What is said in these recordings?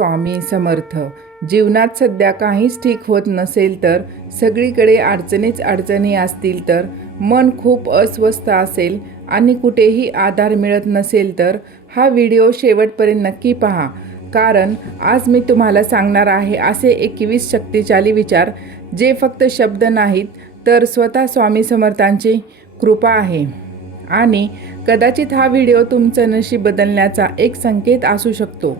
स्वामी समर्थ. जीवनात सध्या काहीच ठीक होत नसेल तर, सगळीकडे अडचणीच अडचणी असतील तर, मन खूप अस्वस्थ असेल आणि कुठेही आधार मिळत नसेल तर हा व्हिडिओ शेवटपर्यंत नक्की पहा. कारण आज मी तुम्हाला सांगणार आहे असे 21 शक्तिशाली विचार, जे फक्त शब्द नाहीत तर स्वतः स्वामी समर्थांची कृपा आहे. आणि कदाचित हा व्हिडिओ तुमचं नशीब बदलण्याचा एक संकेत असू शकतो.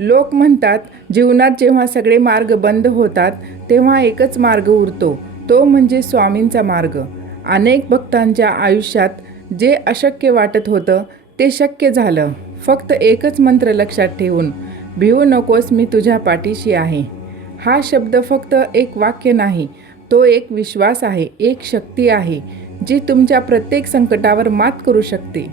लोक म्हणतात, जीवनात जेव्हा सगळे मार्ग बंद होतात तेव्हा एकच मार्ग उरतो, तो म्हणजे स्वामींचा मार्ग. अनेक भक्तांच्या आयुष्यात जे अशक्य वाटत होतं ते शक्य झालं, फक्त एकच मंत्र लक्षात ठेवून. भिवू नकोस, मी तुझ्या पाठीशी आहे. हा शब्द फक्त एक वाक्य नाही, तो एक विश्वास आहे, एक शक्ती आहे जी तुमच्या प्रत्येक संकटावर मात करू शकते.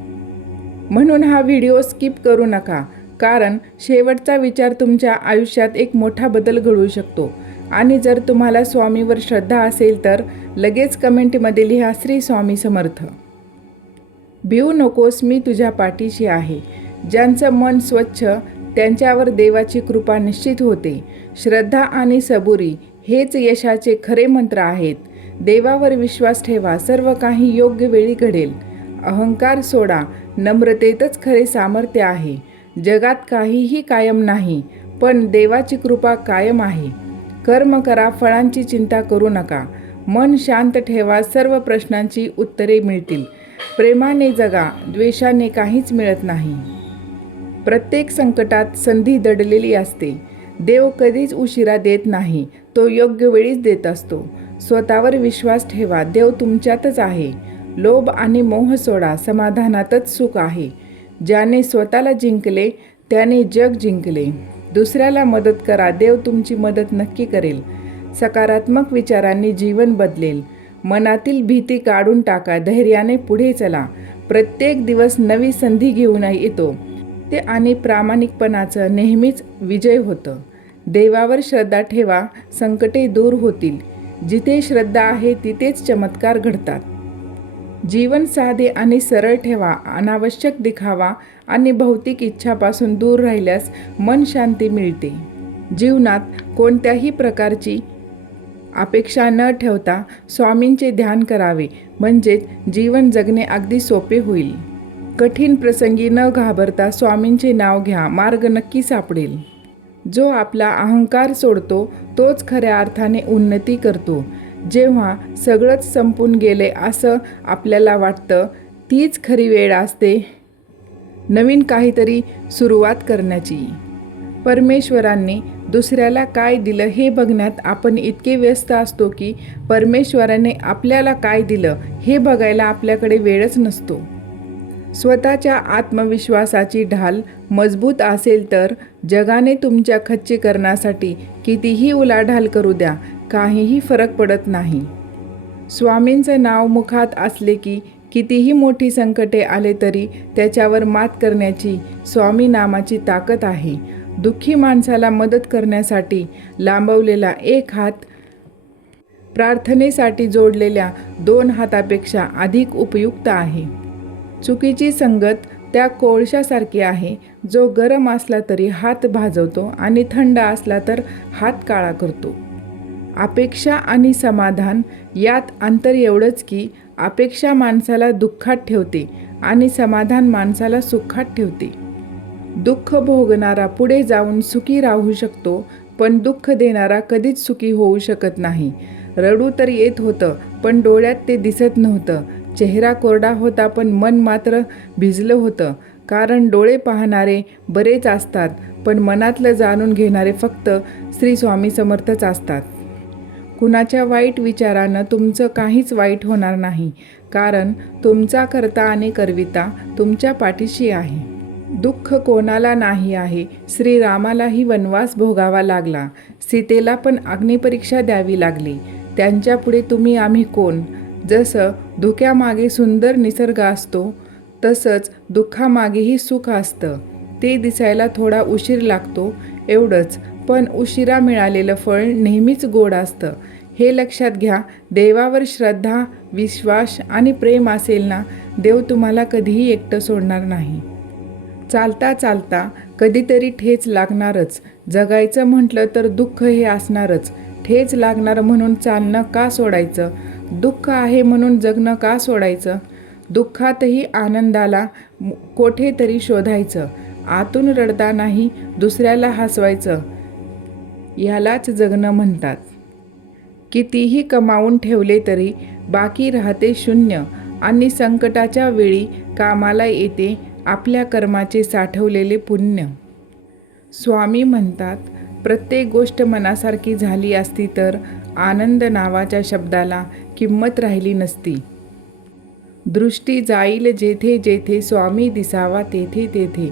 म्हणून हा व्हिडिओ स्किप करू नका, कारण शेवटचा विचार तुमच्या आयुष्यात एक मोठा बदल घडवू शकतो. आणि जर तुम्हाला स्वामीवर श्रद्धा असेल तर लगेच कमेंटमध्ये लिहा, श्री स्वामी समर्थ. भिवू नकोस, मी तुझ्या पाठीशी आहे. ज्यांचं मन स्वच्छ त्यांच्यावर देवाची कृपा निश्चित होते. श्रद्धा आणि सबुरी हेच यशाचे खरे मंत्र आहेत. देवावर विश्वास ठेवा, सर्व काही योग्य वेळी घडेल. अहंकार सोडा, नम्रतेतच खरे सामर्थ्य आहे. जगात काहीही कायम नाही, पण देवाची कृपा कायम आहे. कर्म करा, फळांची चिंता करू नका. मन शांत ठेवा, सर्व प्रश्नांची उत्तरे मिळतील. प्रेमाने जगा, द्वेषाने काहीच मिळत नाही. प्रत्येक संकटात संधी दडलेली असते. देव कधीच उशिरा देत नाही, तो योग्य वेळीच देत असतो. स्वतःवर विश्वास ठेवा, देव तुमच्यातच आहे. लोभ आणि मोह सोडा, समाधानातच सुख आहे. ज्याने स्वतःला जिंकले त्याने जग जिंकले. दुसऱ्याला मदत करा, देव तुमची मदत नक्की करेल. सकारात्मक विचारांनी जीवन बदलेल. मनातील भीती काढून टाका, धैर्याने पुढे चला. प्रत्येक दिवस नवी संधी घेऊन येतो, ते आणि प्रामाणिकपणाचं नेहमीच विजय होतं. देवावर श्रद्धा ठेवा, संकटे दूर होतील. जिथे श्रद्धा आहे तिथेच चमत्कार घडतात. जीवन साधे आणि सरळ ठेवा. अनावश्यक दिखावा आणि भौतिक इच्छापासून दूर राहिल्यास मन शांती मिळते. जीवनात कोणत्याही प्रकारची अपेक्षा न ठेवता स्वामींचे ध्यान करावे, म्हणजेच जीवन जगणे अगदी सोपे होईल. कठीण प्रसंगी न घाबरता स्वामींचे नाव घ्या, मार्ग नक्की सापडेल. जो आपला अहंकार सोडतो तोच खऱ्या अर्थाने उन्नती करतो. जेव्हा सगळंच संपून गेले असं आपल्याला वाटतं, तीच खरी वेळ असते नवीन काहीतरी सुरुवात करण्याची. परमेश्वरांनी दुसऱ्याला काय दिलं हे बघण्यात आपण इतके व्यस्त असतो की परमेश्वराने आपल्याला काय दिलं हे बघायला आपल्याकडे वेळच नसतो. स्वतःच्या आत्मविश्वासाची ढाल मजबूत असेल तर जगाने तुमच्या खच्चीकरणासाठी कितीही उलाढाल करू द्या, काहीही फरक पडत नाही. स्वामींचं नाव मुखात असले की कितीही मोठी संकटे आले तरी त्याच्यावर मात करण्याची स्वामी नामाची ताकद आहे. दुःखी माणसाला मदत करण्यासाठी लांबवलेला एक हात प्रार्थनेसाठी जोडलेल्या 2 हातापेक्षा अधिक उपयुक्त आहे. चुकीची संगत त्या कोळशासारखी आहे, जो गरम असला तरी हात भाजवतो आणि थंड असला तर हात काळा करतो. अपेक्षा आणि समाधान यात अंतर एवढंच की अपेक्षा माणसाला दुःखात ठेवते आणि समाधान माणसाला सुखात ठेवते. दुःख भोगणारा पुढे जाऊन सुखी राहू शकतो, पण दुःख देणारा कधीच सुखी होऊ शकत नाही. रडू तर येत होतं, पण डोळ्यात ते दिसत नव्हतं. चेहरा कोरडा होता, पण मन मात्र भिजलं होतं. कारण डोळे पाहणारे बरेच असतात, पण मनातलं जाणून घेणारे फक्त श्री स्वामी समर्थच असतात. कुणाच्या वाईट विचारानं तुमचं काहीच वाईट होणार नाही, कारण तुमचा कर्ता आणि करविता तुमच्या पाठीशी आहे. दुःख कोणाला नाही आहे. श्रीरामालाही वनवास भोगावा लागला, सीतेला पण अग्निपरीक्षा द्यावी लागली. त्यांच्यापुढे तुम्ही आम्ही कोण? जसं धुक्यामागे सुंदर निसर्ग असतो, तसंच दुःखामागेही सुख असतं. ते दिसायला थोडा उशीर लागतो एवढंच, पण उशिरा मिळालेलं फळ नेहमीच गोड असतं. हे लक्षात घ्या. देवावर श्रद्धा, विश्वास आणि प्रेम असेल ना, देव तुम्हाला कधीही एकटं सोडणार नाही. चालता चालता कधीतरी ठेच लागणारच. जगायचं म्हटलं तर दुःख हे असणारच. ठेच लागणार म्हणून चालणं का सोडायचं? दुःख आहे म्हणून जगणं का सोडायचं? दुःखातही आनंदाला कोठेतरी शोधायचं. आतून रडतानाही दुसऱ्याला हसवायचं. ह्यालाच जगणं म्हणतात. कितीही कमावून ठेवले तरी बाकी राहते शून्य आणि संकटाच्या वेळी कामाला येते आपल्या कर्माचे साठवलेले पुण्य. स्वामी म्हणतात, प्रत्येक गोष्ट मनासारखी झाली असती तर आनंद नावाच्या शब्दाला किंमत राहिली नसती. दृष्टी जाईल जेथे जेथे स्वामी दिसावा तेथे तेथे.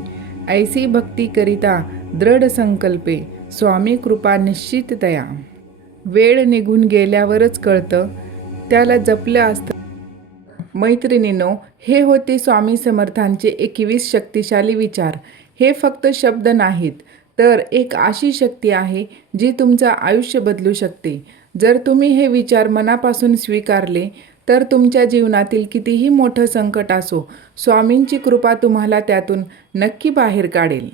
ऐसी भक्ती करिता दृढ संकल्पे स्वामी कृपा निश्चित तया. वेळ निघून गेल्यावरच कळतं त्याला जपलं असतं. मैत्रिणींनो, हे होते स्वामी समर्थांचे 21 शक्तिशाली विचार. हे फक्त शब्द नाहीत, तर एक अशी शक्ती आहे जी तुमचं आयुष्य बदलू शकते. जर तुम्ही हे विचार मनापासून स्वीकारले तर तुमच्या जीवनातील कितीही मोठं संकट असो, स्वामींची कृपा तुम्हाला त्यातून नक्की बाहेर काढेल.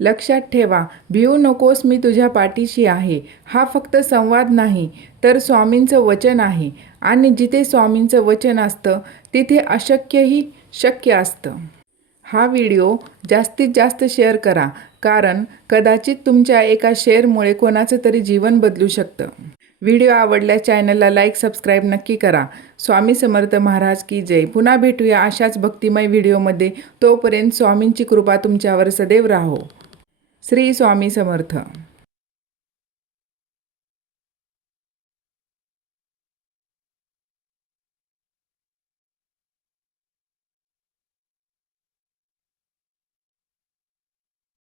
लक्षात ठेवा, भिवू नकोस, मी तुझ्या पाठीशी आहे. हा फक्त संवाद नाही, तर स्वामींचं वचन आहे. आणि जिथे स्वामींचं वचन असतं तिथे अशक्यही शक्य असतं. हा व्हिडिओ जास्तीत जास्त शेअर करा, कारण कदाचित तुमच्या एका शेअरमुळे कोणाचं तरी जीवन बदलू शकतं. व्हिडिओ आवडल्यास चॅनलला लाईक, सबस्क्राईब नक्की करा. स्वामी समर्थ महाराज की जय. पुन्हा भेटूया अशाच भक्तिमय व्हिडिओमध्ये. तोपर्यंत स्वामींची कृपा तुमच्यावर सदैव राहो. श्री स्वामी समर्थ.